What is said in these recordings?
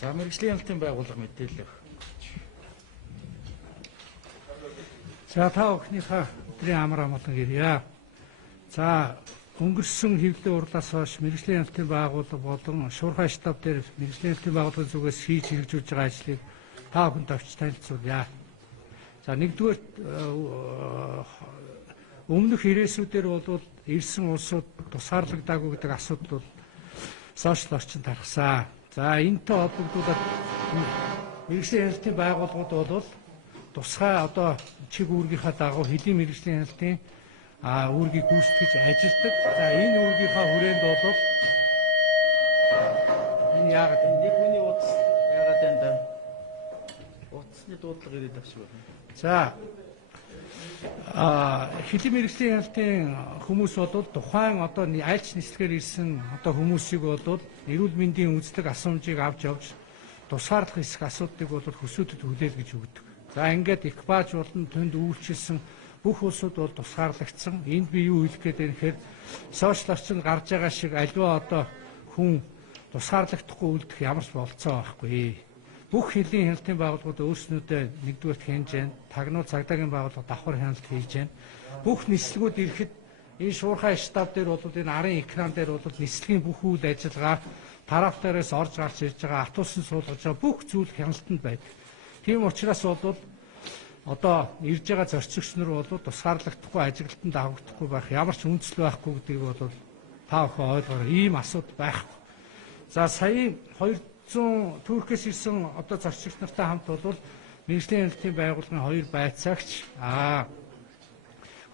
За мэргэжлийн хяналтын байгууллага мэдээлэл. За та бүхнийхээ өдрийн амар амгалан гэрье. За өнгөрсөн хэвлэлийн урлаас хойш мэргэжлийн хяналтын байгууллага болон шуурхай штаб дээр мэргэжлийн хяналтын байгууллагын зүгээс хийж хэрэгжүүлж байгаа ажлыг та бүхэнд авч танилцуулъя. За нэгдүгээр өмнөх ирээсүүдээр бол ирсэн улсууд тусгаарлагдаагүй гэдэг асуудал бол сошиал орчинд тархсан. За энэтэй холбогдуулаад мэргэжлийн хяналтын байгууллагууд бол тусгай одоо чиг үүргийнхаа дагуу хэдийн мэргэжлийн хяналтын үүргийг гүйцэтгэж ажилдаг. За энэ үүргийнхаа хүрээнд бол энэ яагаад Нэг хүний утас яагаад энэ утасны дуудлага ирээд авч байна. за хэдийн мэргэжлийн хяналтын хүмүүс бол тухайн одоо айлч нислэгээр ирсэн одоо хүмүүсийг бол эрүүл мэндийн үзлэг асуумжийг авч явж тусгаарлах хэсэг асуудлыг бол хөсөөдөд хүлээл гэж өгдөг. За ингээд экипаж болон түнд үйлчилсэн бүх улсууд бол тусгаарлагдсан. Энд би юу хэлэх гээд байна гэхээр сошиал орчинд гарч байгаа шиг аливаа одоо хүн тусгаарлагдахгүй үлдэх ямар ч болцоо байхгүй. Бүх хэдийн хяналтын байгууллагууд өөрснүүдөө нэгдүгээр хянж байна. Тагнуул цагдаагийн байгууллага давхар хяналт хийж байна. Бүх нислэгүүд ирэхэд энэ шуурхай штаб дээр бол энэ арын экран дээр бол нислэгийн бүх үйл ажиллагаа тараф дээрээс орж гарч ирж байгаа атуусан суулгаж байгаа бүх зүйл хяналтанд байдаг. Тийм учраас бол одоо ирж байгаа зорчигч нар бол тусгаарлагдахгүй ажиглалтанд аврагдахгүй байх ямар ч үндэслэл байхгүй гэдгийг бол та бүхэн ойлгоорой. Ийм асуудал байхгүй. За сая 200 Туркээс ирсэн одоо зорчигч нартай хамт бол мэргэжлийн хяналтын байгууллагын 2 байцаагч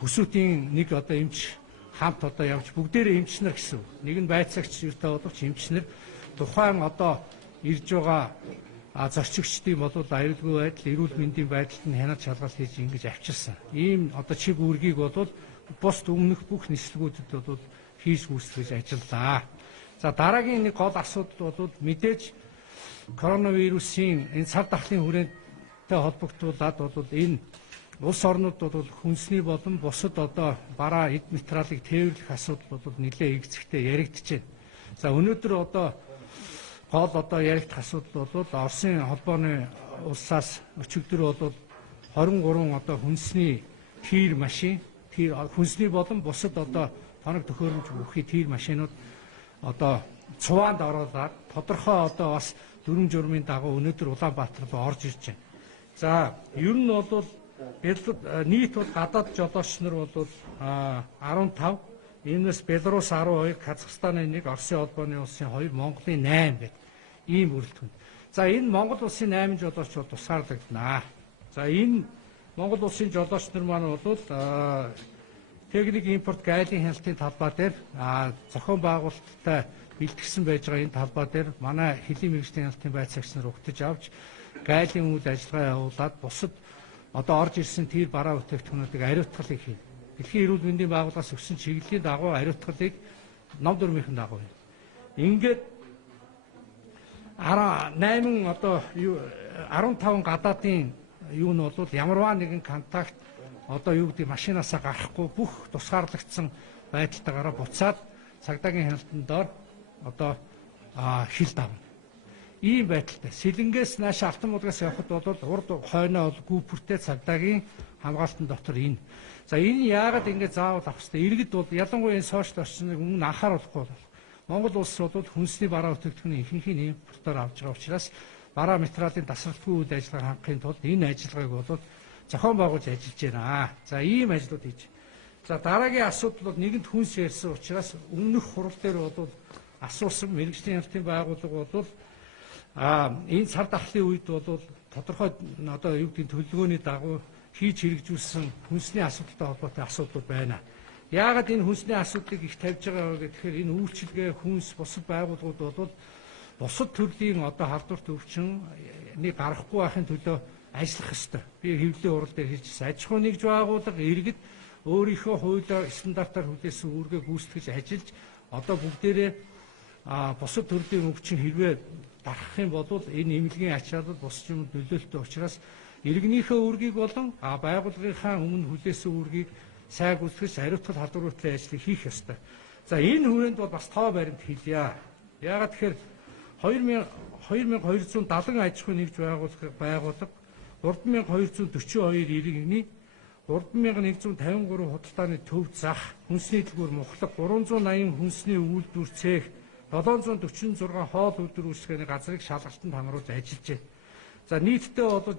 хөсөөтийн нэг одоо эмч хамт одоо явж бүгдээрээ эмчнэр гэсэн. Нэг нь байцаагч юутай боловч эмчнэр тухайн одоо ирж байгаа зорчигчдын бол аюулгүй байдал, эрүүл мэндийн байдалд нь хяналт шалгалт хийж ингэж авчирсан. Ийм одоо чиг үүргийг бол бус өмнөх бүх нислэгүүдэд бол хийж гүйцэтгэж ажиллаа. За дараагийн нэг гол асуудал бол мэдээж коронавирусын энэ цар тахлын хүрээнтэй холбогдуулаад бол энэ улс орнууд бол хүнсний болон бусад одоо бараа эд материалыг тээвэрлэх асуудал бол нэлээд игцэгтэй яригдж байна. За өнөөдөр одоо гол одоо яригдах асуудал бол Оросын холбооны улсаас өчигдөр бол 23 одоо хүнсний тир машин, хүнсний болон бусад одоо тоног төхөөрөмж бүхий тир машинууд одоо цуваанд оруулаад тодорхой одоо бас дүрм журмын дагуу өнөөдөр Улаанбаатар руу орж ирж байна. За ер нь бол нийт бол гадаад жолооч нар бол 15, энэс Беларусь 12, Казахстаны 1, Оросын холбооны улсын 2, Монголын 8 гэдэг ийм бүрэлдэхүүн. За энэ Монгол улсын 8 жолооч бол тусгаарлагдана. За энэ Монгол улсын жолооч нар маань бол техник импорт гайлын хяналтын талбай дээр зохион байгуулалттай бэлтгэсэн байж байгаа энэ талбай дээр манай хэдийн мэргэжлийн хяналтын байцаагч нар угтаж авч гайлын үйл ажиллагаа явуулаад бусад одоо орж ирсэн тэр бараа бүтээгдэхүүнүүдийг ариутгалыг хийнэ. Дэлхийн эрүүл мэндийн байгууллагаас өгсөн чиглэлийн дагуу ариутгалыг ном дүрмийнхэн дагуу байна. Ингээд 8 одоо 15 гадаадын юу нь бол ямарваа нэгэн контакт одоо юу гэдэг машинаасаа гарахгүй бүх тусгаарлагдсан байдалтайгаараа буцаад цагдаагийн хяналтанд доор одоо хил давна. Ийм байдалтай. Сэлэнгээс нааш алтан мулгаас явхад бол урд хойноо гүүпүртэй цагдаагийн хамгаалтан дотор ийн. За энэ яагаад ингэ заавал авах хэрэгтэй? Иргэд бол ялангуяа энэ сошиал орчныг өмнө анхааруулахгүй бол Монгол улс бол хүнсний бараа бүтээгдэхүүний ихэнхийг импортоор авч байгаа учраас бараа материалын тасралтгүй үйл ажиллагаа хангахын тулд энэ ажиллагааг бол зохион байгуулж ажиллаж байна. За ийм ажлууд хийж. За дараагийн асуудал бол нэгэнд хүнс ярьсан учраас өмнөх хурал дээр бол асуусан мэргэжлийн хяналтын байгууллага бол энэ цар тахлын үед бол тодорхой одоо юу гэдэг төлөвлөгөөний дагуу хийж хэрэгжүүлсэн хүнсний асуудалтай холбоотой асуудал байна. Яагаад энэ хүнсний асуудлыг их тавьж байгаа вэ гэхээр энэ үйлчилгээ хүнс бусад байгууллагууд бол бусад төрлийн одоо халдварт өвчин гарахгүй байхын төлөө ажиллах ёстой. Би хэвлэлийн урал дээр хэлжсэн. Аж ахуйн нэгж байгууллага иргэд өөрийнхөө хуулиар стандартаар хүлээсэн үүргээ гүйцэтгэж ажиллаж одоо бүгдээрээ бусад төрлийн өвчин хэрвээ дарах юм бол энэ эмнэлгийн ачаалал бусад юмд нөлөөлтөй учраас иргэнийхээ үүргийг болон байгууллагынхаа өмнө хүлээсэн үүргийг сайн гүйцэтгэж хариуцлага халдвар хөтлөө ажлыг хийх ёстой. За энэ хүрээнд бол бас тоо баримт хэлье. Яагаад тэгэхээр 2270 аж ахуй нэгж байгууллага, 3242 иргэний, 3153 худалдааны төв зах, хүнсний дэлгүүр мухлаг, 380 хүнсний үйлдвэр цех, 746 хоол үйлдвэр үйлчилгээний газрыг шалгалтанд хамруулж ажиллаж байна. За нийтдээ бол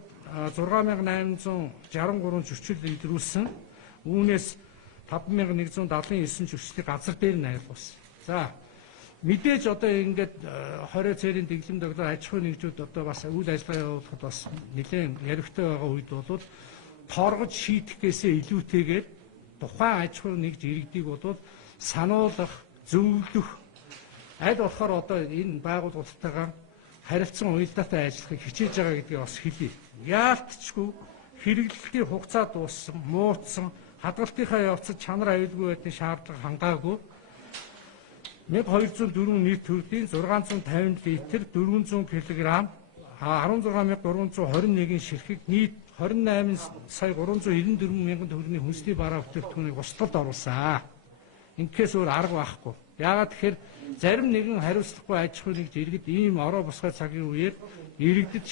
6863 зөрчил илрүүлсэн. Үүнээс 5179 зөрчлийг газар дээр найруулсан. За мэдээж одоо ингээд 20 цэрийн дэглэм доглоор аж ахуй нэгжүүд одоо бас үйл ажиллагаа явуулахад бас нэлээд яригтай байгаа үед бол торгож шийдэхгээсээ илүүтэйгээр тухайн аж ахуй нэгж иргэдийг бол сануулгах, зөвлөх, аль болохоор одоо энэ байгууллагатайгаа харилцан уялдаатай ажиллахыг хичээж байгаа гэдгийг бас хэлье. Яалтчгүй хэрэглэлийн хугацаа дууссан, муутсан, хадгалтынхаа явцад чанар аюулгүй байдлын шаардлага хангаагүй 1204 нийт төрлийн 650 литр 400 кг 16321 ширхэг нийт 28,394 мянган төгрөгийн хүнсний бараа бүтээгдэхүүнийг устгалд оруулсан. Инкээс өөр арга байхгүй. Яагаад тэгэхээр зарим нэгэн хариуцлагагүй аж ахуй нэгж иргэд ийм ороо босгой цагийн үеэр иргэдэд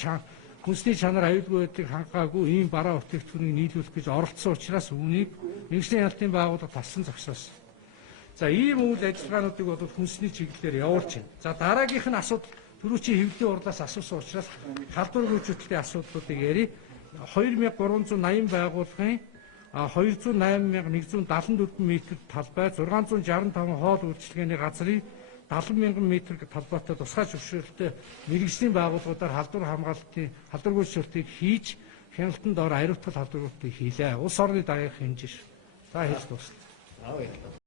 хүнсний чанар аюулгүй байдлыг хангаагүй ийм бараа бүтээгдэхүүнийг нийлүүлэх гэж оролцсон учраас үүнийг мэргэжлийн ялтын байгууллага талсан зогсоосон. За ийм үйл ажиллагаануудыг бол хүнсний чиглэлээр явуулж байна. За дараагийнх нь асуудал түрүүчийн хэвлэлийн урлаас асуусан учраас халдвар гүйцэтгэлтийн асуудлуудыг ярив. 2380 байгууллагын 208,174 м талбай, 665 хоол үйлчилгээний газрын 70,000 м талбайтай тусгай зөвшөөрөлтөй мэргэжлийн байгууллагуудаар халдвар гүйцэтгэлтийг хийж хяналтанд ор ариутгал халдвар гүйцэтгэлтийг хийлээ. Улс орны дараах хэмжээ. За хэлж дуусна.